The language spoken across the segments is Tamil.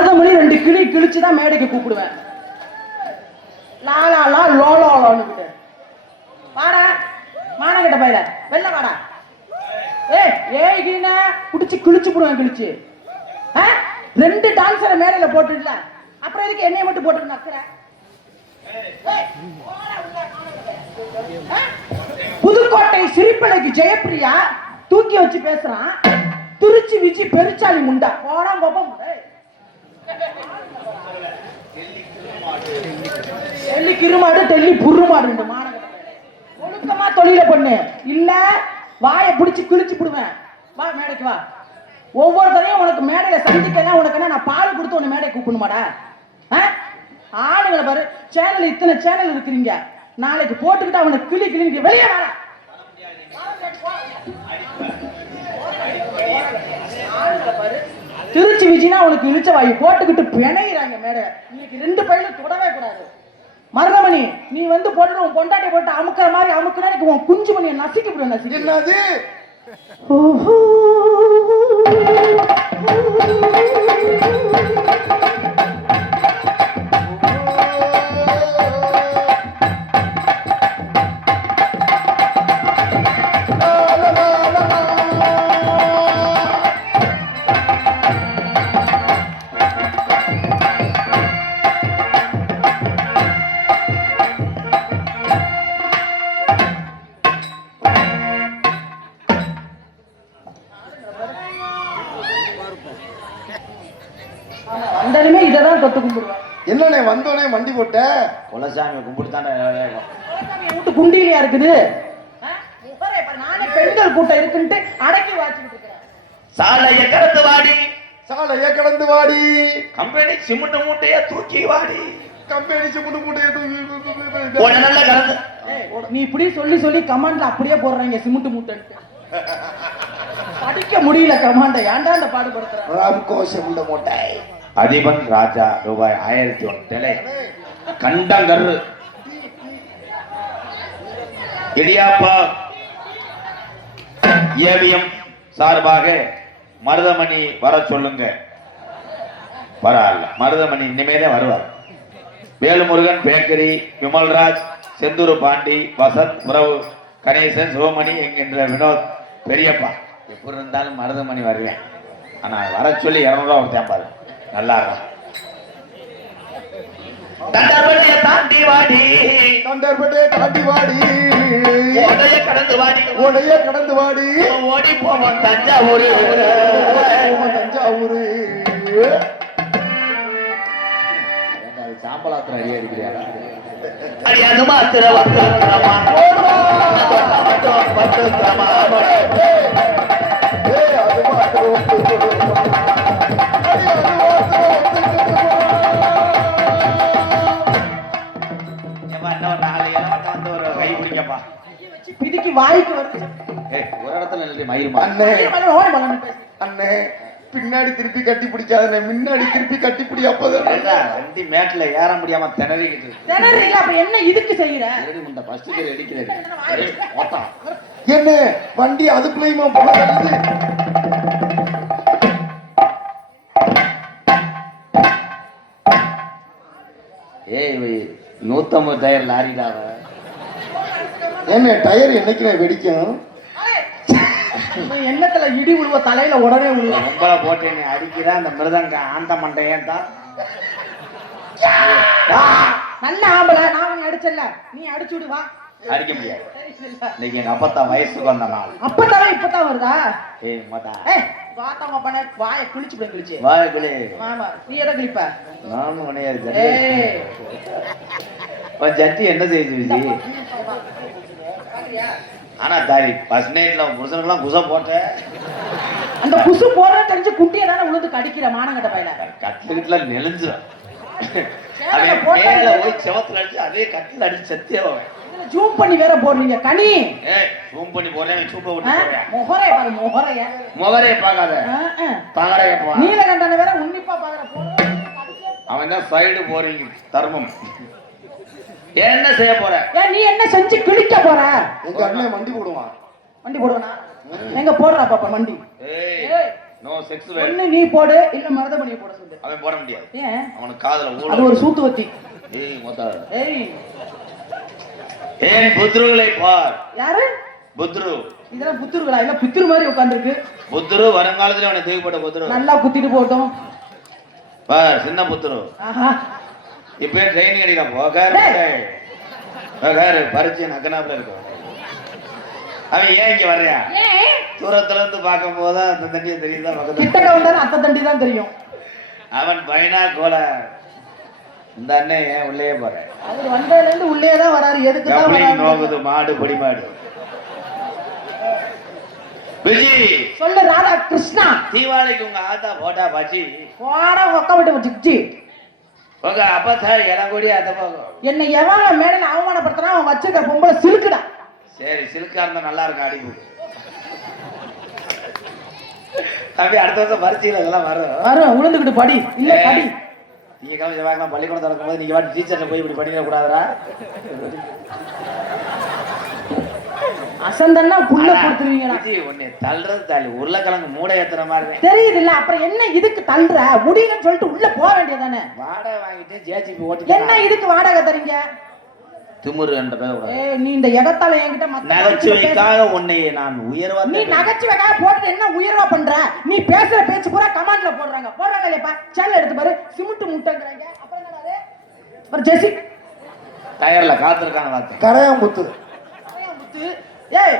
மருதமணி ரெண்டு கிளி கிழிச்சு தான் மேடைக்கு கூப்பிடுவேன். லாலா லா லோலோ லோன்னு வாடா மானகிட்ட பயில. வெளில வாடா. ஏய் ஏய் கீனா குடிச்சு கிழிச்சு போடுவேன் கிழிச்சு. ஆ? ரெண்டு டான்ஸரை மேடையில போட்டுடல அப்புறம் எதுக்கு என்னைய மட்டும் போட்டு நக்குற? புதுக்கோட்டை சிரிப்பலைக்கு ஜெயப்பிரியா தூக்கி வச்சு பேசுறான். திருச்சி விஜி பெருச்சாலி முண்டா. போனா கோபம் டெல்லி கிருமாடு டெல்லி புருமாடு மாநகர ஒழுக்கமா தொழில பண்ணு. இல்ல வாயை பிடிச்சி கிழிச்சு விடுவேன் வா மேடைக்கு வா. ஒவ்வொருத்தரையும் உனக்கு மேடையில சந்திக்கலாம் உனக்கு என்ன நான் பால் கொடுத்து உன்னை மேடை கூப்பிடணுமாடா? ஆ? ஆளுங்களை பாரு. சேனல் இத்தனை சேனல் இருக்கிறீங்க. நாளைக்கு போட்டுக்கிட்டு அவனை கிளி கிளி வெளியே வர திருச்சி விஜினா உனக்கு இழுச்ச வாயு போட்டுக்கிட்டு பிணையிறாங்க மேடை இன்னைக்கு ரெண்டு பையில தொடவே கூடாது. மருதமணி நீ வந்து போட்டு உன் பொண்டாட்டி போட்டு அமுக்குற மாதிரி அமுக்குனா எனக்கு உன் குஞ்சு மணியை நசுக்கி விடுவேன் நசுக்கி என்னது? ஓஹோ. ஆமா, வந்தாலுமே இதை தான் தொட்டு கும்பிடுவேன் என்னண்ணே வந்தோடனே வண்டி போட்ட? குலசாமி கும்பிட்டு என் வீட்டு குண்டியிலையா இருக்குது? பெண்கள் கூட்டம் இருக்குன்ட்டு அடக்கி வாச்சிக்கிட்டு இருக்கிறேன். சாலைய கடந்து வாடி. சாலைய கடந்து வாடி. கம்பெனி சிமெண்ட் மூட்டைய தூக்கி வாடி. கம்பெனி சிமெண்ட் மூட்டையை உன்னை நல்லா கலந்து. ஏய், நீ இப்படி சொல்லி சொல்லி கமாண்ட்ல அப்படியே போடுறாங்க சிமெண்ட் மூட்டைன்ட்டு. படிக்க முடியல கமாண்ட. ஏன்டா அந்த பாடுபடுத்துற ராம்கோ சிமெண்ட் மூட்டை. அதிபன் ராஜா ரூபாய் ஆயிரத்தி ஒன்று கண்டங்கர். இடியாப்பா. ஏவிஎம் சார்பாக மருதமணி வர சொல்லுங்க. பரவாயில்ல. மருதமணி இனிமேலே வருவார். வேலுமுருகன் பேக்கரி விமல்ராஜ் செந்தூர் பாண்டி வசந்த் உறவு கணேசன் சிவமணி என்கின்ற வினோத் பெரியப்பா. எப்படி இருந்தாலும் மருதமணி வருவேன். ஆனா வர சொல்லி இரநூறுவா கொடுத்தேன் பாரு நல்லா இருக்கும் தண்டர்படியை தாண்டி வாடி. தண்டர்பட்டே காட்டி வாடி. ஓடைய கடந்து வாடி. உடைய கடந்து வாடி. ஓடி போவோம் தஞ்சாவூர். தஞ்சாவூரு. சாம்பலாத்திரம் அடி அடிக்கிறாரா அடியாது மாத்திர வந்திரமா பத்து அது மாத்திரம் பிதிக்கு வாய்க்கு வருது ஏய் ஒரு இடத்துல நில்லு மயிருமா அண்ணே ஓடி பலன்னு பேசு. அண்ணே பின்னாடி திருப்பி கட்டி பிடிக்காதண்ணே முன்னாடி திருப்பி கட்டி பிடி அப்பதான் வண்டி மேட்ல ஏற முடியாம திணறிக்கிட்டு. திணறீங்க அப்ப என்ன இதுக்கு செய்யற முண்டை அடிக்கிறது. ஓட்டா. என்ன வண்டி அதுக்குள்ளேயுமா போல கட்டுது ஏய் நூத்தம்பது டயர் லாரிடா அவ. என்ன டயர் என்னைக்கு வெடிக்கும் எண்ணத்துல இடி விழுவ தலையில உடனே விழுவ பொம்பளை போட்டு நீ அடிக்கிற அந்த மிருதங்க ஆந்த மண்டையன் தான் நல்ல ஆம்பளை நான் அடிச்சல நீ அடிச்சு விடு வா. அடிக்க முடியாது. இன்னைக்கு எங்க அப்பத்தா வயசுக்கு வந்த நாள். அப்பதான் இப்பதான் வருதா? ஏய் மதா. ஏய் வாத்தவங்க பண்ண வாயை கிழிச்சு போய் கிழிச்சு. வாய்க்குள்ளே ஆமா நீ எதை கிழிப்ப? நானும் உனையாரு ஜட்டி என்ன செய்யுது ஆனா தாரி ஃபர்ஸ்ட் நைட்ல புருஷனுக்குலாம் குசை போட்ட. அந்த குசு போற தெரிஞ்சு குட்டியை தானே உழுந்து கடிக்கிற மானங்கட்ட சேவலை அவன் போட்டா மேல போய் செவத்துல அடிச்சு அதே கட்டில அடிச்சு இதுல ஜூம் பண்ணி வேற போடுறீங்க கனி. ஜூம் பண்ணி போறேன்? விட்டு போறேன் முகரை பாரு முகரைய முகரே பார்க்காத. ஆ, ஆ. பாங்கடா கேட்பான் நீலகண்டனை வேற உன்னிப்பா பாக்குற அவன் தான் சைடு போறீங்க தர்மம். என்ன செய்ய போற? ஏன் நீ என்ன செஞ்சு கிழிக்க போற? எங்க அண்ணன் வண்டி போடுவான். வண்டி போடுவனா? எங்க போடுறா பாப்பா வண்டி? ஏய் ஏய், நோ செக்ஸ் ஒண்ணு நீ போடு இல்ல மருதமணியை போட சொல்லு. அவன் போட முடியாது. ஏன்? அவனுக்கு காதுல அது ஒரு சூத்துவத்தி ஏய் மொத்த ஏய். ஏன் புத்ருகளை பார். யாரு? புத்ரு. இதெல்லாம் புத்துருங்களா இல்ல பித்துரு மாதிரி உட்காந்துருக்கு புத்ரு வருங்காலத்துல அவனை தூக்கிப்பட்ட புத்ரு. நல்லா குத்திட்டு போட்டோம் பார் சின்ன புத்ரு. ஆஹா. இப்பயே ட்ரைனிங் அடிக்கல போகாரு. போகாரு. பரிச்சு நக்கனாப்புல இருக்கும் அவன் ஏன் இங்க வர்றியா ஏன் தூரத்துல இருந்து பார்க்கும் போதுதான் அந்த தண்ணியை தெரியுதா பக்கத்துல கிட்டக்க வந்தாலும் அத்தை தண்டி தான் தெரியும். அவன் பைனா கோல. இந்த அண்ணன் ஏன் உள்ளே போறேன் அவர் வந்ததுல இருந்து உள்ளே தான் வராரு. எதுக்கு தான் நோகுது மாடு பொடி மாடு விஜி! சொல்லு ராதா கிருஷ்ணா. தீபாவளிக்கு உங்க ஆத்தா போட்டா பாச்சி போடா ஒக்க விட்டு உங்க அப்பத்தா இடம் கூடி அத்த போகும் என்னை எவன் மேடல அவமானப்படுத்தினா அவன் வச்சிருக்கிற பொம்பளை சிலுக்குடா சரி சில்கா இருந்தா நல்லா இருக்கும் அடி. போடு தம்பி அடுத்த வருஷம் பரிச்சையில் இதெல்லாம் வரும். வரும் உளுந்துக்கிட்டு படி. இல்ல கடி நீங்க கிளம்பி செவ்வாய்க்கிழமை பள்ளிக்கூடம் திறக்கும் போது நீங்க வாட்டி டீச்சர்ல போய் இப்படி பண்ணிட கூடாதுடா அசந்தன்னா புள்ள கொடுத்துருவீங்களா உன்னை தள்ளுறது தள்ளி உருளைக்கிழங்கு மூடை ஏத்துற மாதிரி தெரியுது இல்ல அப்புறம் என்ன இதுக்கு தள்ளுற? முடியலன்னு சொல்லிட்டு உள்ள போக வேண்டியதானே வாடகை வாங்கிட்டு ஜேசிபி ஓட்டி என்ன இதுக்கு வாடகை தரீங்க? திமுரு நீ இந்த எகத்தால என்கிட்ட நகைச்சுவைக்காக உன்னை நான் உயர்வா நீ நகைச்சுவைக்காக போட்டு என்ன உயர்வா பண்ற? நீ பேசுற பேச்சு பூரா கமாண்ட்ல போடுறாங்க. போடுறாங்க இல்லையப்பா சேனல் எடுத்து பாரு சிமெண்ட் முட்டைங்கிறாங்க. அப்புறம் என்னடா? ஒரு ஜெசி டயர்ல காத்திருக்கான வார்த்தை கரையாம்புத்து முத்து ஏய்!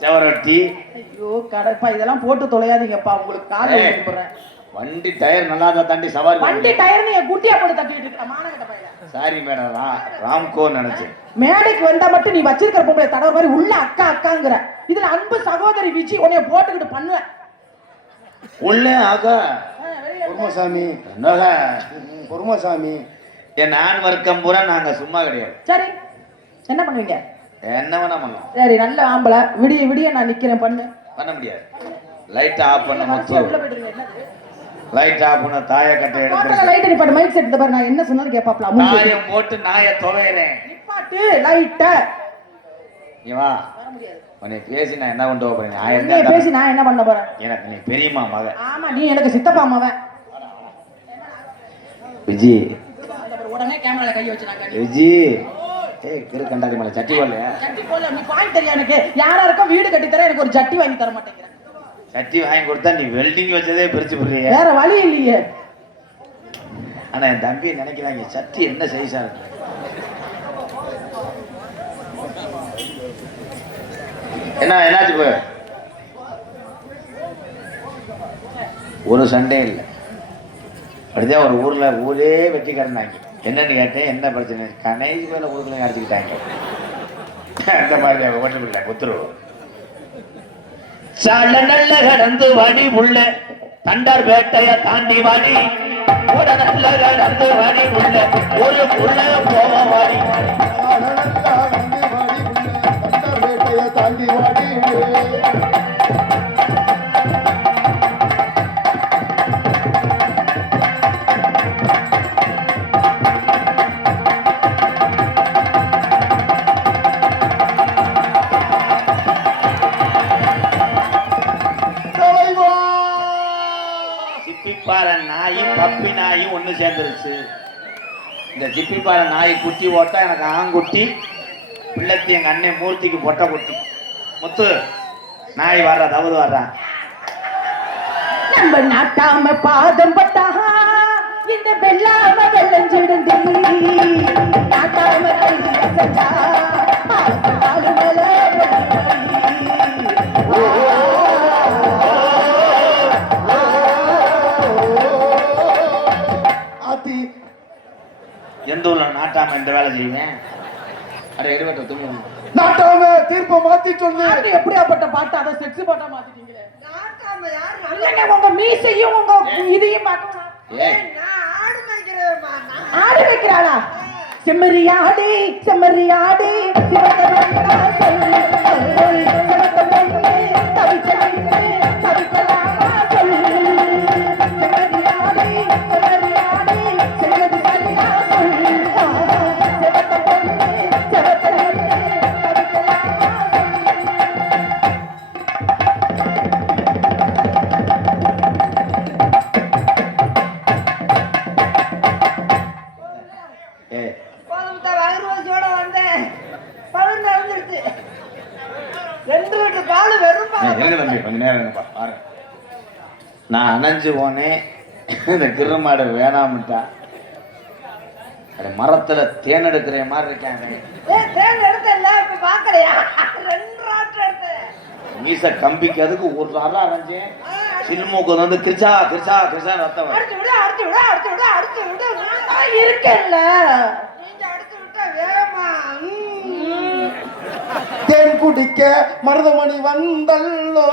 செவரொட்டி. ஐயோ கடைப்பா இதெல்லாம் போட்டு தொலையாதீங்கப்பா. உங்களுக்கு காலை போடுறேன் வண்டி டயர் நல்லா தான் தாண்டி சவாரி வண்டி டயர் நீ குட்டியா போட்டு தட்டிட்டு இருக்க மானகட்ட பையல சாரி மேடம் ராம்கோ நினைச்சேன். மேடைக்கு வந்தா மட்டும் நீ வச்சிருக்கிற பொம்பளை தடவை மாதிரி உள்ள அக்கா அக்காங்கிற. இதுல அன்பு சகோதரி விஜி உன்னைய போட்டுக்கிட்டு பண்ணுவ. உள்ளே ஆகா. பொறுமசாமி என்னடா பொறுமசாமி என் நான் வர்க்கம் பூரா நாங்க சும்மா கிடையாது. சரி. என்ன பண்ணுவீங்க? என்ன வேணா பண்ணலாம் சரி நல்ல ஆம்பளை. விடிய விடிய நான் நிக்கிறேன் பண்ணு. பண்ண முடியாது. லைட் ஆஃப் பண்ண உள்ள முத்து போயிட்டு என்னது லைட் ஆஃப் பண்ண தாய கட்டை எடுத்து லைட் நிப்பாட்டு மைக் செட் பாரு நான் என்ன சொன்னாலும் கேப்பாப்ல. தாயம் போட்டு நாய துவையிறேன் நிப்பாட்டு லைட்ட நீ வா. உன்னை பேசி நான் என்ன கொண்டு போறேன் தான் பேசி நான் என்ன பண்ண போறேன்? எனக்கு நீ பெரியம்மா மக. ஆமா நீ எனக்கு சித்தப்பா அம்மாவன் விஜி. உடனே கேமரால கை வச்சு நான் விஜி. ஏய் திரு மலை சட்டி போடல சட்டி போடல நீ பாயிண்ட் தெரியும் எனக்கு? யாரா இருக்கோ வீடு கட்டி தர எனக்கு ஒரு சட்டி வாங்கி தர மாட்டேங்கிற சட்டி வாங்கி கொடுத்தா நீ வெல்டிங் வச்சதே பிரிச்சு போடுறிய. வேற வழி இல்லையே. ஆனா என் தம்பி நினைக்கிறாங்க சட்டி என்ன சைஸா இருக்கு? என்ன என்னாச்சு இப்போ ஒரு சண்டே இல்லை. அப்படிதான் ஒரு ஊர்ல ஊரே வெட்டி கிடந்தாங்க. என்னன்னு கேட்டேன் என்ன பிரச்சனை? கணேஷ் மேலே ஊருக்குள்ள அடிச்சுக்கிட்டாங்க. அந்த மாதிரி அவங்க ஒன்றும் இல்லை உத்தரவு சால நல்ல கடந்து வடி உள்ள தண்டார் வேட்டைய தாண்டி வாடி கூட நல்ல கடந்து வடி உள்ள ஒரு புள்ள போக வாடி தாண்டி வாடி நாயும் ஒண்ணு சேர்ந்துருச்சு. இந்த சிப்பிப்பாற நாய் குட்டி போட்டா எனக்கு ஆங்குட்டி பிள்ளைக்கு எங்க அண்ணன் மூர்த்திக்கு பொட்டை குட்டி. முத்து நாய் வர்ற தவறு வர்றான் நம்ம நாட்டாம பாதம் பட்டா இந்த வெள்ளாம வெள்ளஞ்சிடுந்தி நாட்டாம நாட்டாம இந்த வேலை செய்வேன். அட எடுபட்ட துணி நாட்டாம தீர்ப்பை மாத்தி சொல்லு பாட்டு எப்படியாப்பட்ட பாட்டு அதை செக்ஸ் பாட்டா மாத்திட்டீங்களே. இல்லைங்க உங்க மீசையும் உங்க இதையும் பார்க்கணும். ஏய் ஆடு வைக்கிறாளா செம்மறியாடி செம்மறியாடி சிவந்த இருங்க தம்பி கொஞ்சம் நேரம் இருங்கப்பா பாருங்க. நான் அணைஞ்சு போனேன். இந்த கிருமாடு வேணாம்ட்டான் அது மரத்துல தேன் எடுக்கிற மாதிரி இருக்காங்க. தேன் எடுத்தல இப்ப பாக்கலையா? ரெண்டு மீச கம்பிக்கு அதுக்கு ஒரு ராட் அரைஞ்சேன் சில்மூக்கு வந்து கிரிச்சா கிரிச்சா கிரிச்சா ரத்தம் அடிச்சு விடு அடிச்சு விடு அடிச்சு விடு அடிச்சு விடு. இருக்கேன்ல. குடிக்க மருதமணி வந்தல்லோ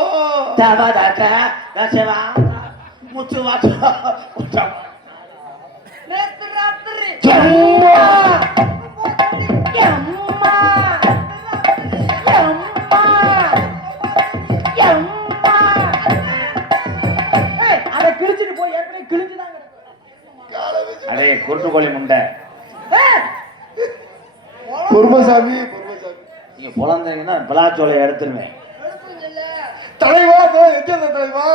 தவதக தசவா முச்சு வாச்சு நேத்து ராத்திரி. எம்மா! எம்மா. எம்மா. எம்மா. ஏய், அதை கிழிச்சிட்டு போய் ஏற்கனவே கிழிஞ்சுதான் கிடக்கு. அடே குருட்டு கோழி முண்டை பொறுமசாமி குழந்தைங்கன்னா பலாச்சோலை எடுத்துருவேன். தலைவா தலைவா.